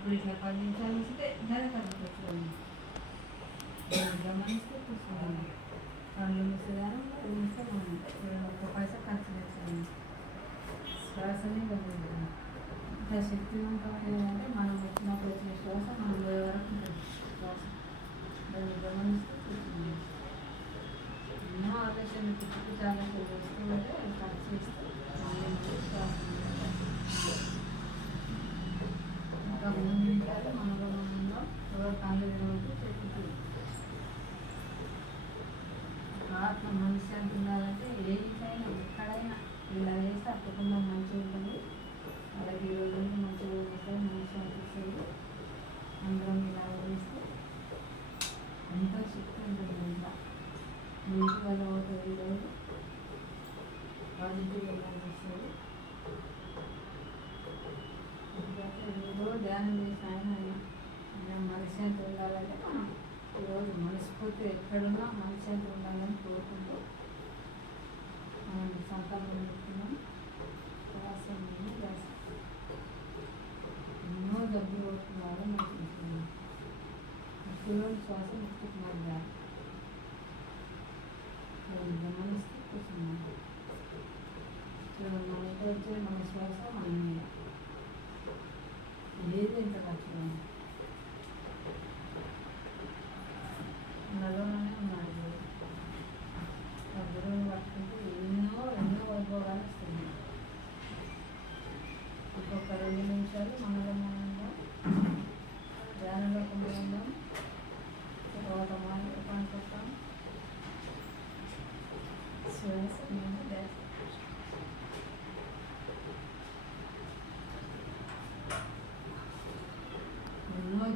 అప్పుడు ఇట్లా 10 నిమిషాలు వస్తే దాని తర్వాత కూర్చోండి. గమనిస్తే కూర్చోండి. కళ్ళు మూసేదాన్ని మూస్తే మనం ఒక్క పైసా ఖర్చు చేస్తాము. శ్వాసనే గమనించాలి. ఇంత శక్తివంతమైనది మనం వచ్చినప్పుడు వచ్చిన శ్వాస మనం పోయే వరకు ఉంటుంది. శ్వాస దాన్ని గమనిస్తే కూర్చోండి. ఎన్నో ఆలోచనలు పుట్టుకు చాలా వస్తూ ఉంటే అది ఖర్చు చేస్తే శ్వాస ఇంకా 3 నిమిషాలు మనోరమంలో ఎవరు కళ్ళు తినవద్దు చెప్పుతుంది. ఆత్మ మనశ్శాంతి ఉండాలంటే ఏ ఇంట్లైనా ఎక్కడైనా ఇలా చేస్తే ఆ కుటుంబం మంచిగా ఉంటుంది. అలాగే ఈ రోజు మంచిగా చేస్తే మనశ్శాంతి వస్తుంది. అందరం ఇలా చేస్తే ఎంతో శక్తి ఉంటుంది. ఇంట్లో ఇంటి వల్ల అవుతుంది. ఈరోజు పాజిటివ్ ఎనర్జీ వస్తుంది. రోజు ధ్యానం చేసిన ఆయన మనశ్శాంతి ఉండాలంటే మనం ఈరోజు మనస్ఫూర్తి ఎక్కడున్నా మనశ్శాంతి ఉండాలని కోరుకుంటూ మనం సంకల్పం పెట్టుకున్నాం. శ్వాసం ఎన్నో జబ్బులు కొట్టుకున్నారో నాకు తెలుసుకున్నాం. ముక్కులో శ్వాస ముక్కుకు మధ్య గమనిస్తూ కూర్చున్నాం. మన ఇంట్లో వచ్చే మన శ్వాస మన మీద ఏది ఎంత ఖర్చు నలోనే ఉన్నాడు. ఆ గురువుని పట్టుకుంటే ఎన్నో వైభోగాలు వస్తుంది. ఇంకొక 2 నిమిషాలు మనలో